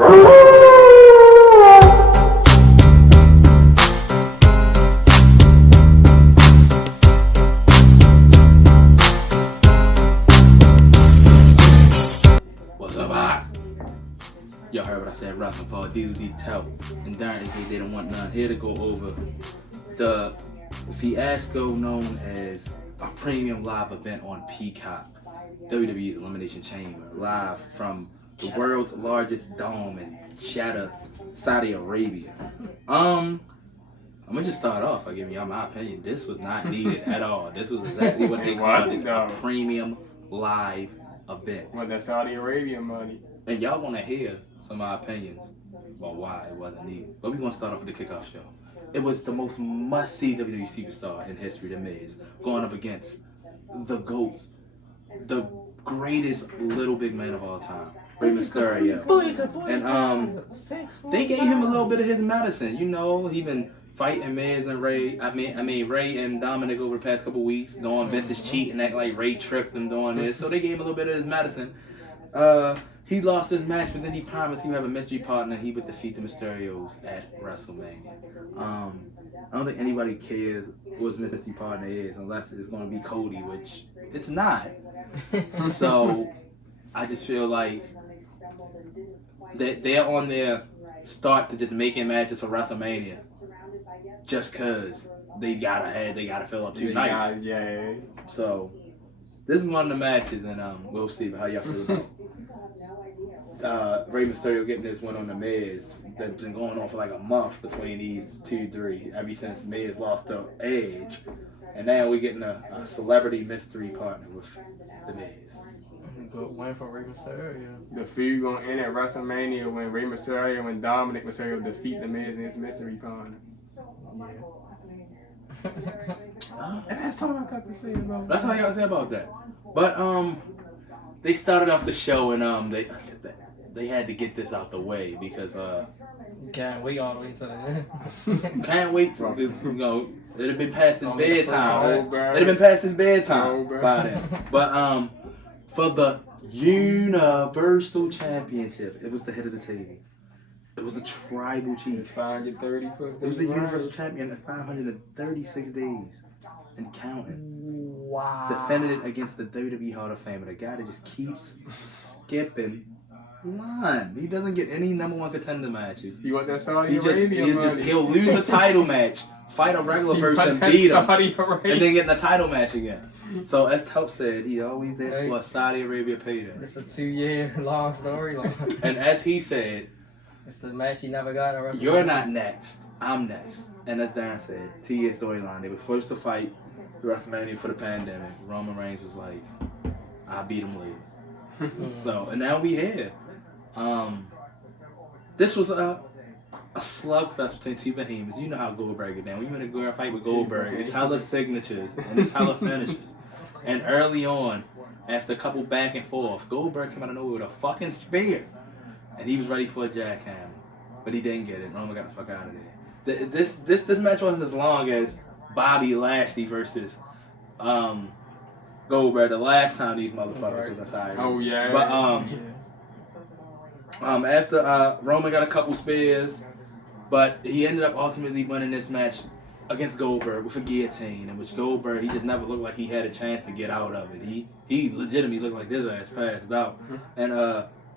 What's up, y'all heard what I said, Russell Paul, Diesel Detail, and Darren, they don't want none. Here to go over the fiasco known as a premium live event on Peacock, WWE's Elimination Chamber, live from the world's largest dome in Jeddah, Saudi Arabia. I'm gonna just start off by giving y'all my opinion. This was not needed at all. This was exactly what they called it, a premium live event. With that Saudi Arabia money. And y'all want to hear some of my opinions about why it wasn't needed. But we're going to start off with the kickoff show. It was the most must-see WWE superstar in history, The Miz, going up against the GOAT, the greatest little big man of all time, Rey Mysterio. And they gave him a little bit of his medicine. You know, he been fighting Miz and Ray. I mean Ray and Dominic over the past couple weeks, doing vintage cheat and act like Ray tripped him doing this. So they gave him a little bit of his medicine. He lost his match, but then he promised he would have a mystery partner. He would defeat the Mysterios at WrestleMania. I don't think anybody cares what his mystery partner is unless it's going to be Cody, which it's not. So I just feel like that they're on their start to just making matches for WrestleMania just because they gotta fill up two nights. Yeah. So this is one of the matches, and we'll see how y'all feel about Rey Mysterio getting this one on The Miz. That's been going on for like a month between these three, ever since Miz lost the edge. And now we're getting a celebrity mystery partner with The Miz. Good win for Rey Mysterio. The feud gonna end at WrestleMania when Rey Mysterio and Dominic Mysterio defeat The Miz and his mystery partner. Yeah. And that's all I got to say about that. That's all I got to say about that. But they started off the show and they had to get this out the way because Can't wait all the way to the end. can't wait to, you know, it'd have been past his bedtime. It'd It'd have been past his bedtime by then. But for the Universal Championship, it was the head of the table. It was the tribal chief. 530 plus. It was the Universal Champion at 536 days and counting. Wow. Defended it against the WWE Hall of Famer, the guy that just keeps skipping line. He doesn't get any number one contender matches. You want that Saudi Arabia money? He'll lose a title match, fight a regular person, beat him, and then get in a title match again. So as Tup said, he always there for a Saudi Arabia payday. It's a 2-year long storyline. And as he said, it's the match he never got at WrestleMania. you're not next, I'm next. And as Darren said, 2-year storyline. They were first to fight the WrestleMania for the pandemic. Roman Reigns was like, I'll beat him later. So, and now we here. This was a slugfest between two behemoths. You know how Goldberg is now. When you want to go and fight with Goldberg, it's hella signatures and it's hella finishes. And early on, after a couple back and forths, Goldberg came out of nowhere with a fucking spear. And he was ready for a jackhammer. But he didn't get it. Roman got the fuck out of there. This match wasn't as long as Bobby Lashley versus Goldberg the last time these motherfuckers was inside. Oh yeah. But after Roman got a couple spears, but he ended up ultimately winning this match against Goldberg with a guillotine, in which Goldberg, he just never looked like he had a chance to get out of it. He legitimately looked like his ass passed out. And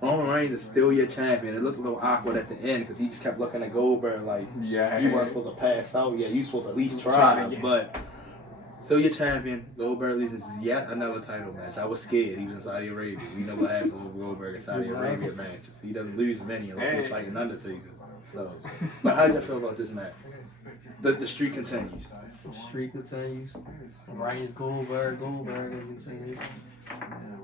Roman Reigns is still your champion. It looked a little awkward at the end because he just kept looking at Goldberg like, you weren't supposed to pass out. Yeah, you supposed to at least try. But still your champion. Goldberg loses yet another title match. I was scared. He was in Saudi Arabia. We know what happens with Goldberg in Saudi Arabia matches. He doesn't lose many unless he's fighting Undertaker. So, but how do you feel about this match? The streak continues. The streak continues. Reigns, Goldberg, as he said.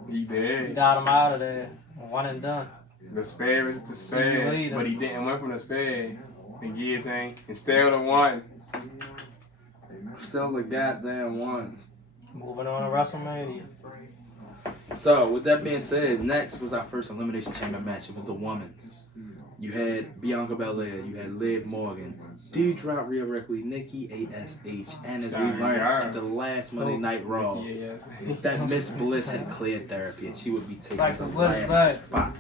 He did. He got him out of there. One and done. The spare is to say, but he didn't win from the spare. The guillotine. Instead of one. Still the goddamn ones. Moving on to WrestleMania. So, with that being said, next was our first Elimination Chamber match. It was the women's. You had Bianca Belair, you had Liv Morgan, Dewdrop Rhea Ripley, Nikki ASH, and as we learned at the last Monday Night Raw, that Miss Bliss had cleared therapy and she would be taking the last spot.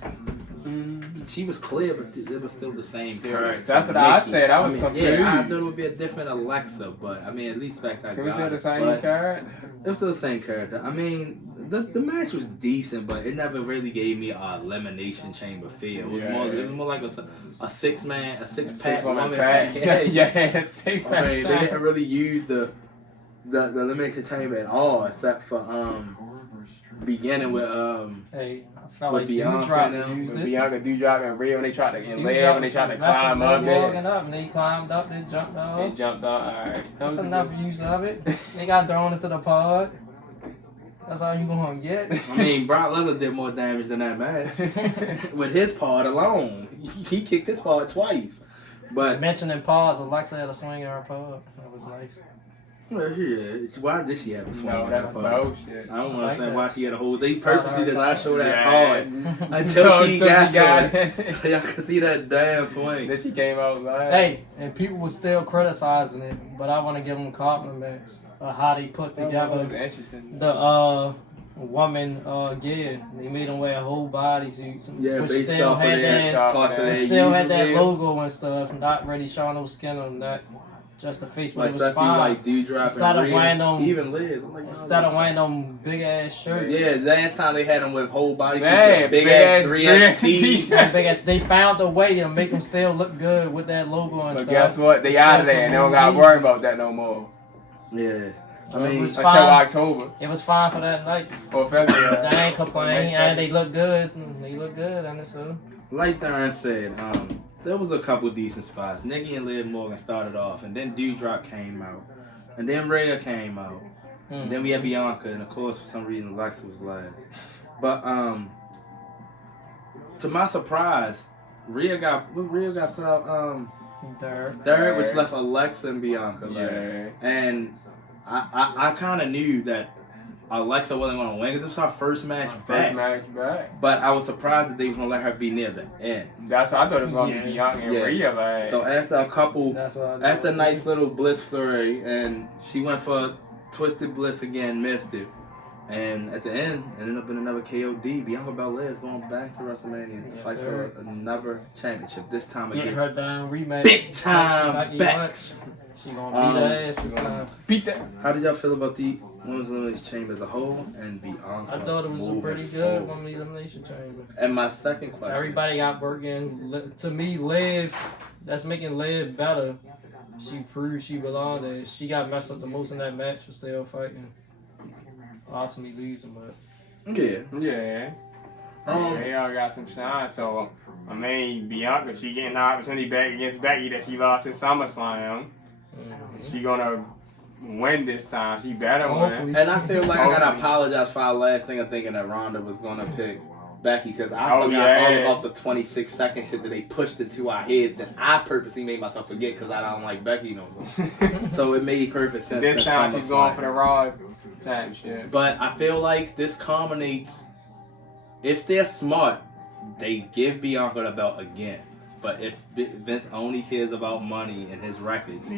she was clear, but it was still the same character. That's what I said. I was confused. Yeah, I thought it would be a different Alexa, but I mean, at least back that. It was still the same character. It was still the same character. I mean, the match was decent, but it never really gave me a elimination chamber feel. It was more like a six pack woman pack. Yeah, 6 pack. I mean, they didn't really use the elimination chamber at all, except for beginning with Hey, I felt like Bianca used it. Bianca, Dewdrop, and Rhea when they tried to climb up there. And they climbed up, they jumped off. They jumped off. Alright. That's enough use of it. They got thrown into the pod. That's all you gonna get. I mean, Brock Lesnar did more damage than that match with his pod alone. He kicked his pod twice. But mentioning pods, Alexa had a swing in her pod. That was nice. Well, yeah. Why did she have a swing? No, that's bullshit. I don't understand why she had a whole. They purposely did not show that pod until she got to it, so y'all could see that damn swing. Then she came out live. Hey, and people were still criticizing it, but I want to give them compliments of how they put together the woman gear. They made them wear whole bodysuits, which still had that logo and stuff, not really showing no skin on that. Just the face, but it was fine. Like instead of wearing them, even Liz. Instead of wearing them big ass shirts. Yeah, last time they had them with whole body suits, big ass 3X t-shirts. They found a way to make them still look good with that logo and stuff. But guess what? They out of there and they don't gotta worry about that no more. Yeah. I mean, until October. It was fine for that night. Or February. They ain't complaining, and they look good. They look good, and so. Like Darren said, there was a couple decent spots. Nikki and Liv Morgan started off, and then Dewdrop came out, and then Rhea came out, and then we had Bianca, and of course, for some reason, Alexa was last. But to my surprise, Rhea got put out third, which left Alexa and Bianca last. And I kind of knew that Alexa wasn't going to win because it was her first match back. But I was surprised that they were going to let her be near the end. That's what I thought it was going to be Bianca and Rhea. Like. So after a nice little Bliss flurry, and she went for Twisted Bliss again, missed it. And at the end, ended up in another KOD. Bianca Belair is going back to WrestleMania to fight for another championship. This time against her down rematch. Big time Becks. She gonna beat her ass this time. Beat that. How did y'all feel about the Women's Elimination Chamber as a whole and Bianca? I thought it was a pretty good Women's Elimination Chamber. And my second question. Everybody got working. To me, Liv, that's making Liv better. She proved she belonged there. She got messed up the most in that match for still fighting. Ultimately losing, but. Yeah. They all got some shine, so I mean, Bianca, she getting the opportunity back against Becky that she lost in SummerSlam. She gonna win this time. She better win. And I feel like I gotta apologize for our last thing of thinking that Ronda was gonna pick Becky because I forgot all about the 26-second shit that they pushed into our heads that I purposely made myself forget because I don't like Becky no more. So it made perfect sense. This time she's going for the Raw championship. But I feel like this culminates. If they're smart, they give Bianca the belt again. But if Vince only cares about money and his records,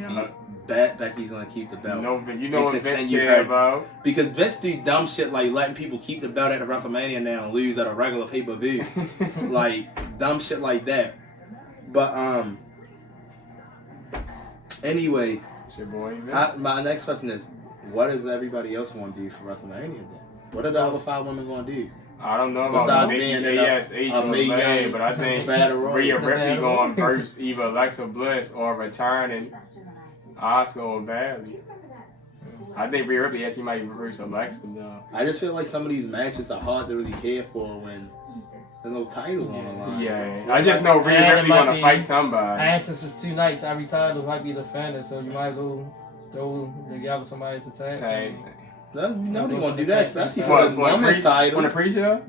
Becky's gonna keep the belt. You know what Vince cares about? Because Vince do dumb shit like letting people keep the belt at the WrestleMania now and lose at a regular pay-per-view. Like dumb shit like that. But anyway, my next question is, what does everybody else want to do for WrestleMania then? What are the other 5 women gonna do? I don't know about ASH, but I think Rhea Ripley going versus either Alexa Bliss or returning Asuka or Bayley. I think Rhea Ripley actually might versus Alexa though. I just feel like some of these matches are hard to really care for when there's no titles on the line. Yeah, I just know Rhea Ripley gonna fight somebody. And since it's 2 nights, every title might be defended, so you might as well throw together somebody to tag team. No, they won't do that, especially for the women's title. On the pre-show?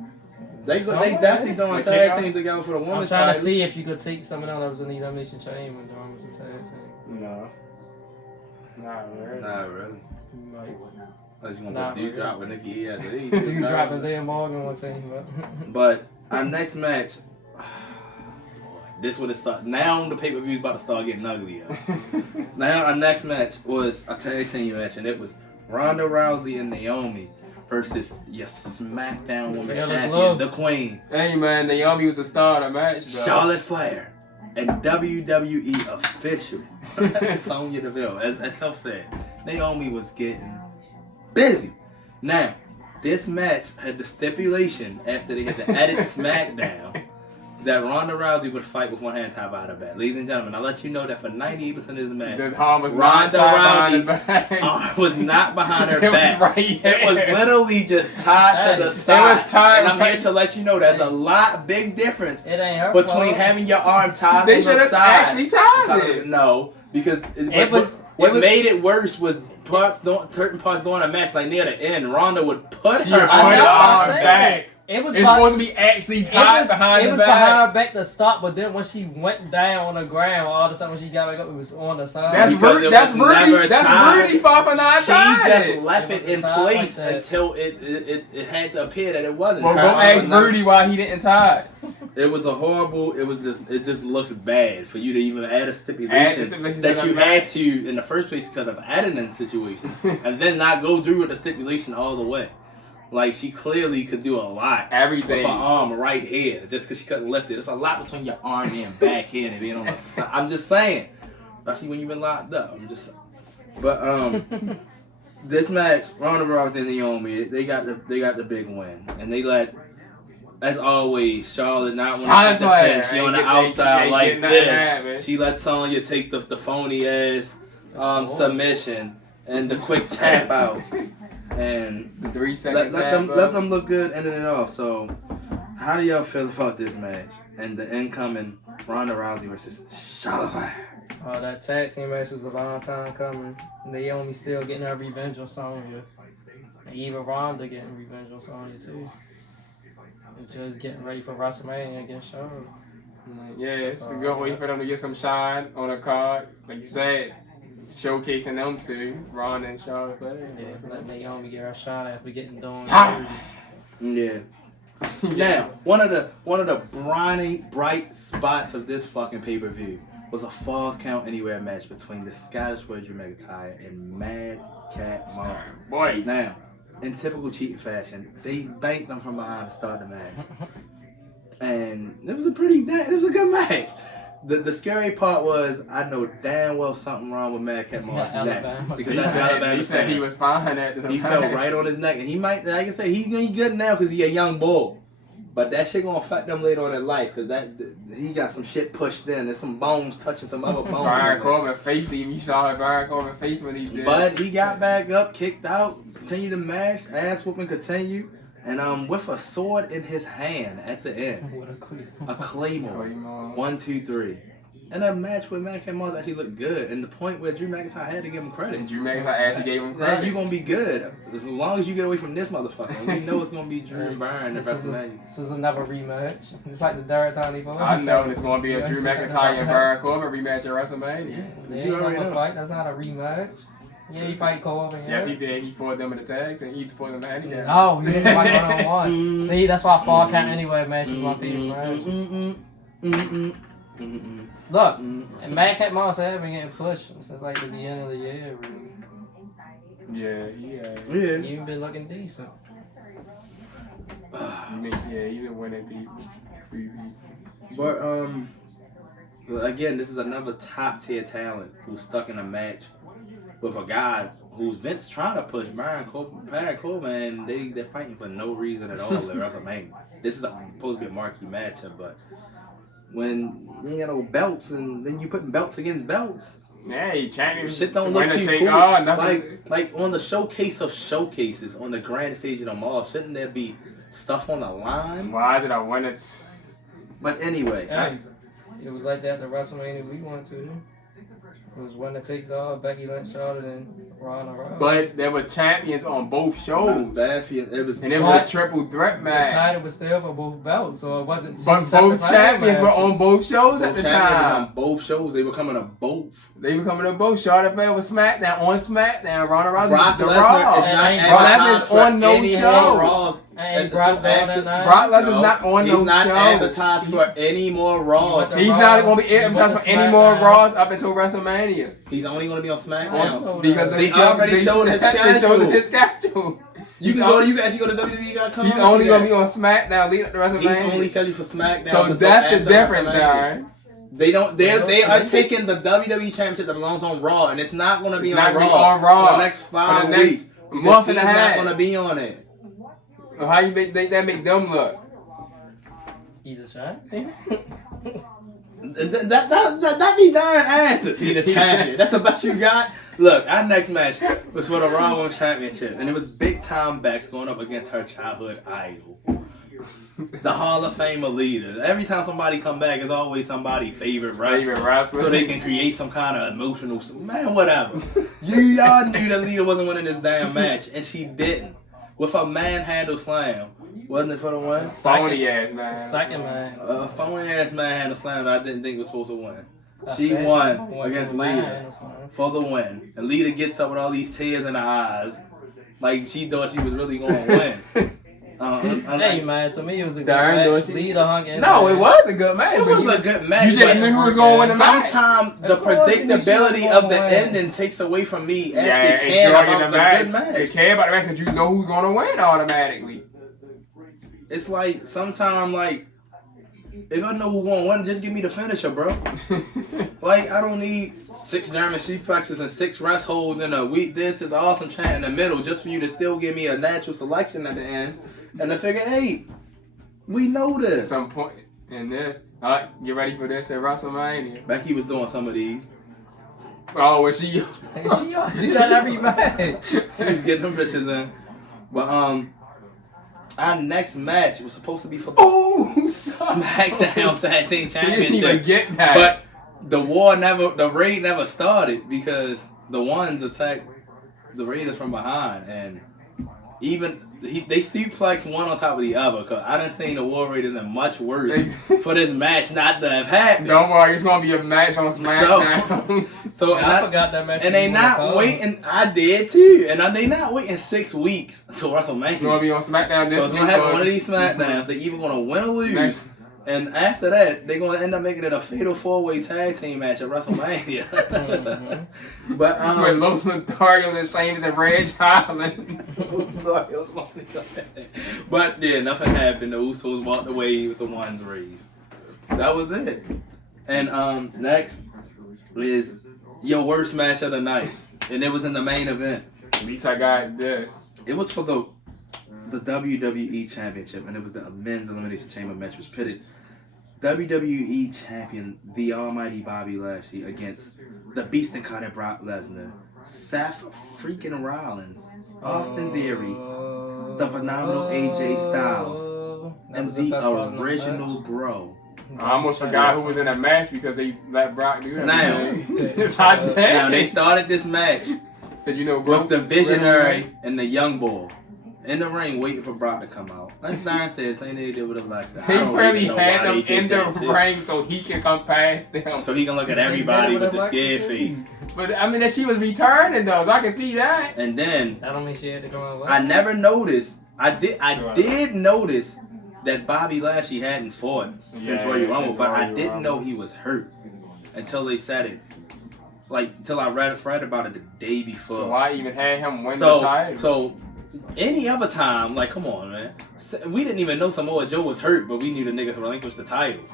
They definitely doing tag teams together for the women's title. I'm trying to see if you could take someone else that was in the Elimination Chamber and throw them as a tag team. No. Not really. You might. Unless you want to Dewdrop with Nikki ASH. Dewdrop and Liv Morgan one team. But our next match, this would have started. Now the pay-per-view is about to start getting ugly. Now our next match was a tag team match, and it was Ronda Rousey and Naomi versus your SmackDown Women's Feel the Champion, glow. the Queen, Hey man, Naomi was the star of the match, though. Charlotte Flair, and WWE official Sonya Deville. As Self said, Naomi was getting busy. Now, this match had the stipulation after they had to edit SmackDown that Ronda Rousey would fight with one hand tied behind her back. Ladies and gentlemen, I'll let you know that for 98% of this match, The arm was Ronda not tied behind Rousey the back. arm was not behind her It was back. right It was here. literally just tied to the side. was tied and I'm right- here to let you know there's a big difference It ain't her between fault. having your arm tied They on should the have side. actually tied it. No, because what made it worse was certain parts during a match, like near the end, Ronda would put She her would I put know, her I arm said back. It was It's supposed to be actually tied behind it the was back. behind her back to stop, but then when she went down on the ground, all of a sudden when she got back up, it was on the side. That's Because Rudy. it That's was never Rudy. That's tied. Rudy fought for not She tied. just left it in tied place like that. until it had to appear that it wasn't. Well, Her go arm ask was not- Rudy why he didn't tie it. It was a horrible. It just looked bad for you to even add a Add the stipulation stipulation that to you the had to in the first place because of adding in the situation, and then not go through with the stipulation all the way. Like she clearly could do a lot with Everything. her arm right here, just because she couldn't lift it. It's a lot between your arm and back here and being on the side. I'm just saying, especially when you've been locked up. I'm just, but this match, Ronda Rousey and Naomi, they got the big win, and they let, as always, Charlotte not want to take the pin. She on the outside like this. She let Sonya take the phony ass submission and the quick tap out. And The 3 second let them look good ending it off. So, how do y'all feel about this match and the incoming Ronda Rousey versus Charlotte Flair? That tag team match was a long time coming. Naomi still getting her revenge on Sonya. And even Ronda getting revenge on Sonya too. And just getting ready for WrestleMania against Charlotte. Yeah, it's a good way for them to get some shine on a card. Like you said, showcasing them two, Ron and Charlotte Flair. Yeah, let Naomi get her shot after getting done. Yeah. Now, one of the bright spots of this fucking pay-per-view was a Falls Count Anywhere match between the Scottish Warrior Drew McIntyre and Madcap Martin. Boys. Now, in typical cheating fashion, they banked them from behind to start the match. And it was a good match. The scary part was I know damn well something wrong with Madcap Martin's neck. Because that's Alabama. He said he was fine at the He fell right on his neck. And he might, like I said, he's good now because he's a young bull. But that shit gonna affect them later on in life because he got some shit pushed in. There's some bones touching some other bones. Brian Corbin face, even you saw Brian Corbin face when he did. But he got back up, kicked out, continued to match, ass whooping continued. And with a sword in his hand at the end. What a claymore. 1, 2, 3. And that match with Madcap Moss actually looked good. And the point where Drew McIntyre had to give him credit. And Drew McIntyre actually gave him credit. You're going to be good. As long as you get away from this motherfucker. We know it's going to be Drew and Bryan at WrestleMania. This is another rematch. It's like the third time they fought. I know it's going to be a Drew McIntyre and Brian Corbin rematch at WrestleMania. Yeah, you already know. Fight. That's not a rematch. Yeah, he fight Corbin. Yes, he did. He fought them in the tags and he fought them in the handicaps. No, he didn't fight one-on-one. See, that's why Fall Count Anywhere match is my favorite match. Look, and Madcap Moss have been getting pushed since like the beginning of the year. Really. Yeah. He even been looking decent. Yeah, he's been winning people. But again, this is another top tier talent who's stuck in a match with a guy who's Vince trying to push Baron Corbin, and they're fighting for no reason at all at WrestleMania. This is supposed to be a marquee matchup, but when you ain't got no belts and then you putting belts against belts, yeah, champion. Shit don't look too cool. Like on the showcase of showcases on the grand stage of the mall, shouldn't there be stuff on the line? Why is it a winner? But anyway, Hey, it was like that at the WrestleMania we went to. It was winner takes all. Becky Lynch, Charlotte, and Ronda Rousey. But there were champions on both shows. it was bad for you. It was a triple threat The match. title was still for both belts, so it wasn't two But separate both champions were matches. on both shows at the time. on both shows. They were coming to both. They were coming to both. Charlotte Flair was SmackDown on SmackDown. Ronda Rousey Brock was the Lesnar Raw. is not Brock advertised Lesnar's for on no any show. more Raws. And Brock that night. Brock Lesnar's not on He's no not show. advertised for any more Raws. He's not going to be advertised for any more Raws up until WrestleMania. He's only going to be on SmackDown. Because they already showed his schedule. His schedule. You can actually go to WWE.com. He's only gonna be on SmackDown leading up the rest of the He's only scheduled for SmackDown. So that's the difference now, right? They are taking the WWE Championship that belongs on Raw, and it's not gonna be on Raw for the next 5 weeks. Month and a half. He's not gonna be on it. So how you make that make them look? He's a champion. That be darn answer. He the champion. That's the best you got. Look, our next match was for the Raw Women's Championship, and it was big time Becks going up against her childhood idol, the Hall of Famer Lita. Every time somebody come back, it's always somebody's favorite wrestler, so they can create some kind of emotional. Man, whatever. Y'all knew that Lita wasn't winning this damn match, and she didn't. With a manhandle slam. Wasn't it for the win? Phony ass man. Second man. Phony ass manhandle slam that I didn't think was supposed to win. She won against Lita for the win. And Lita gets up with all these tears in her eyes. Like she thought she was really going to win. Hey man, to me it was a good match. Lita hung in. No, it was a good match. It was a good match. You just knew who was going to win the match. Sometimes the predictability of the ending takes away from me actually caring about the good match. You care about the match because you know who's going to win automatically. It's like sometimes like if I know who won one, just give me the finisher, bro. Like I don't need 6 German suplexes and 6 rest holds in a week. This is awesome chant in the middle just for you to still give me a natural selection at the end and the figure 8. We know this. At some point in this, get ready for this at WrestleMania. Becky was doing some of these. Oh, was she? She do that every match. She was getting them bitches in. But our next match was supposed to be for the SmackDown Tag Team Championship. You didn't even get that. But the raid never started because the ones attacked the Raiders from behind, and even they suplexed one on top of the other. Cause I done seen the War Raiders in much worse for this match not to have happened. Don't worry, it's gonna be a match on SmackDown. So I forgot that match. And they not waiting. I did too. And they not waiting 6 weeks until WrestleMania. It's gonna be on SmackDown this week. So it's gonna happen one of these SmackDowns. They either gonna win or lose. And after that, they're going to end up making it a fatal 4-way tag team match at WrestleMania. But with Los Notorious and Sheamus and Reg Holland. But yeah, nothing happened. The Usos walked away with the ones raised. That was it. And next is your worst match of the night. And it was in the main event. At least I got this. It was for the WWE Championship, and it was the Men's Elimination Chamber match, which pitted WWE Champion, the almighty Bobby Lashley, against the Beast incarnate Brock Lesnar, Seth freaking Rollins, Austin Theory, the phenomenal AJ Styles, and the original Bro. I almost forgot who was in that match because they let Brock do it. Now they started this match with the Visionary and the Young Bull in the ring waiting for Brock to come out. Like Darn said, same thing they did with Alexa. They really had them in the ring so he can come past them. So he can look at everybody with the scared face. But I mean, that she was returning though, so I can see that. And then that don't mean she had to come out. I never noticed. I did notice that Bobby Lashley hadn't fought since Royal Rumble, but I didn't know he was hurt until they said it. Like, until I read about it the day before. So why even had him win the title? So any other time, like, come on, man. We didn't even know Samoa Joe was hurt, but we knew the nigga relinquished the title.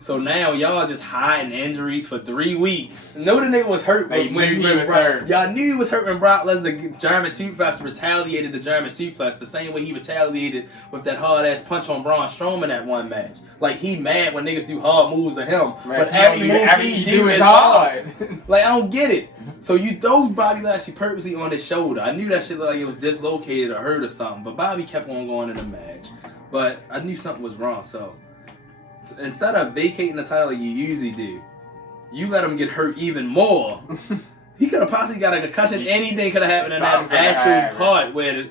So now y'all just hiding injuries for 3 weeks. Know the nigga was hurt when he was hurt. Y'all knew he was hurt when Brock Lesnar German suplex retaliated the German suplex the same way he retaliated with that hard ass punch on Braun Strowman at one match. Like, he mad when niggas do hard moves to him, but every move he do is hard. Like, I don't get it. So you throw Bobby Lashley purposely on his shoulder. I knew that shit looked like it was dislocated or hurt or something, but Bobby kept on going in the match. But I knew something was wrong, so instead of vacating the title like you usually do, you let him get hurt even more. He could have possibly got a concussion. Anything could have happened in that actual part where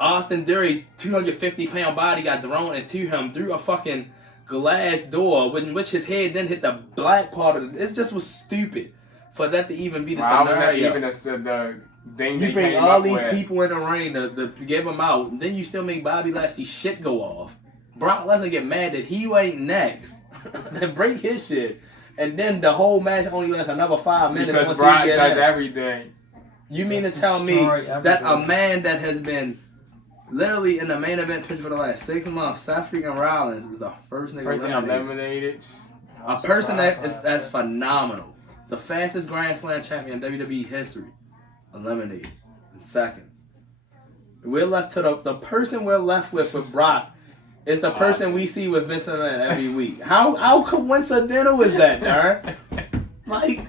Austin Theory, 250-pound body, got thrown into him through a fucking glass door, in which his head then hit the black part of it. It just was stupid for that to even be the scenario. You bring all these people in the ring to give them out, and then you still make Bobby Lashley shit go off. Brock Lesnar get mad that he ain't next and break his shit, and then the whole match only lasts another 5 minutes. Because Brock does everything. You mean to tell me that a man that has been Literally in the main event picture for the last 6 months, Seth freaking Rollins is the first nigga eliminated. A person that's phenomenal. The fastest Grand Slam champion in WWE history. Eliminated in seconds. We're left to the person we're left with Brock is the person we see with Vince McMahon every week. How coincidental is that, darn? Like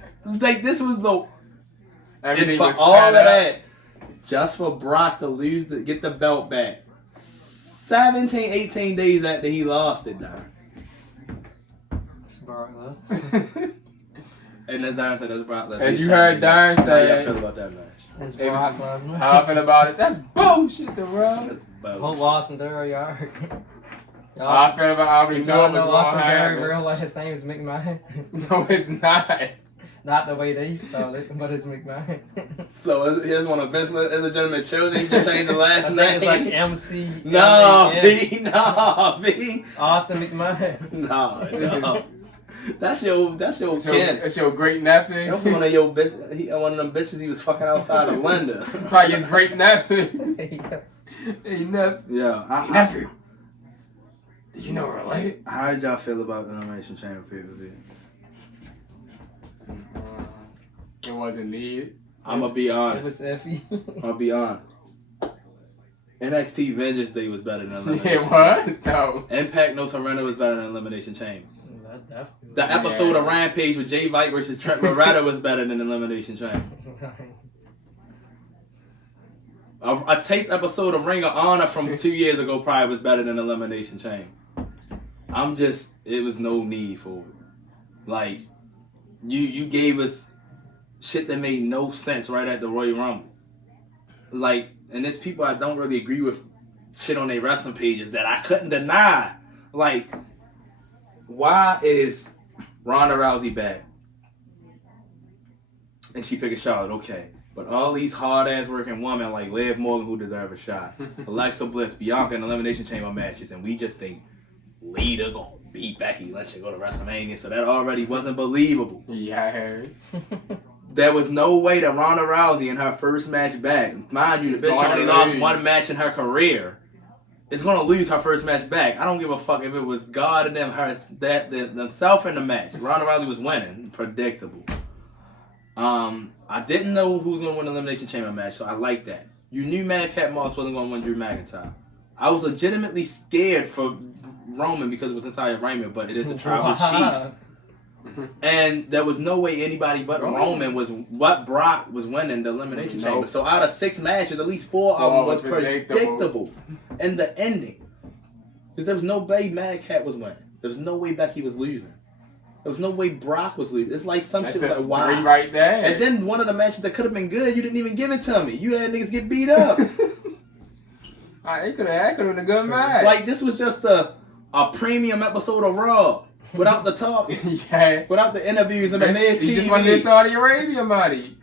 this was the everything for was all of set that. Just for Brock to get the belt back. 17, 18 days after he lost it, darn. It's Brock Lesnar. And as Darren said, that's Brock Lesnar. As you heard Darren say, how y'all feel about that match? It's Brock Lesnar. How I feel about it? That's bullshit, the bro. That's bullshit. Hope Austin Theory, y'all. How I feel about I already knew it was going to Austin Theory, happen. real last name is McMahon. No, it's not. Not the way they spell it, but it's McMahon. So here's one of Vince's illegitimate children. He just changed the last name. It's like MC. No, B. Austin McMahon. No. That's your kid. That's your great nephew. That was one of your bitches. One of them bitches he was fucking outside of Linda. Probably his great nephew. Hey, nephew. Yeah, nephew. Did you know we're related? How did y'all feel about the Elimination Chamber pay-per-view? It wasn't needed. I'm gonna be honest. It was Effie. I'm gonna be honest. NXT Vengeance Day was better than Elimination It was, no. Impact No Surrender was better than Elimination Chamber. Definitely. The episode of Rampage with Jay White versus Trent Beretta was better than Elimination Chamber. A taped episode of Ring of Honor from 2 years ago probably was better than Elimination Chamber. It was no need for it. Like, you gave us shit that made no sense right at the Royal Rumble. Like, and there's people I don't really agree with shit on their wrestling pages that I couldn't deny. Like, why is Ronda Rousey back? And she picking Charlotte, okay. But all these hard-ass working women like Liv Morgan who deserve a shot. Alexa Bliss, Bianca in Elimination Chamber matches. And we just think Lita gonna beat Becky. Let you go to WrestleMania. So that already wasn't believable. Yeah, I heard. There was no way that Ronda Rousey in her first match back, mind you, the bitch only lost one match in her career, is gonna lose her first match back. I don't give a fuck if it was God and them, themselves in the match. Ronda Rousey was winning, predictable. I didn't know who was gonna win the Elimination Chamber match, so I like that. You knew Madcap Moss wasn't gonna win Drew McIntyre. I was legitimately scared for Roman because it was inside Raymond, but it is a tribal chief. And there was no way anybody but Roman was what Brock was winning the Elimination Chamber. So out of 6 matches, at least 4 of them was predictable. And the ending. Because there was no way Madcap was winning. There was no way Becky was losing. There was no way Brock was losing. It's like some shit like, wow. 3 right there. And then one of the matches that could have been good, you didn't even give it to me. You had niggas get beat up. It could have been a good match. Like, this was just a premium episode of Raw. Without the talk. Yeah. Without the interviews and the Miz TV. You just want this Saudi Arabia money.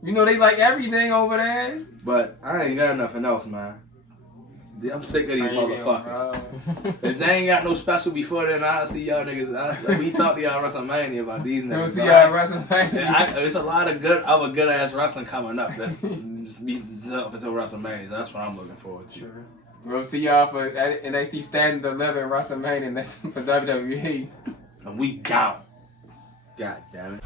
You know they like everything over there. But I ain't got nothing else, man. I'm sick of these motherfuckers. If they ain't got no special before then, I'll see y'all niggas. We talk to y'all WrestleMania about these niggas. We'll see y'all WrestleMania. It's a lot of good ass wrestling coming up. That's be up until WrestleMania. That's what I'm looking forward to. Sure. We'll see y'all for NXT Stand and Deliver WrestleMania. That's for WWE. And we gone. God damn it.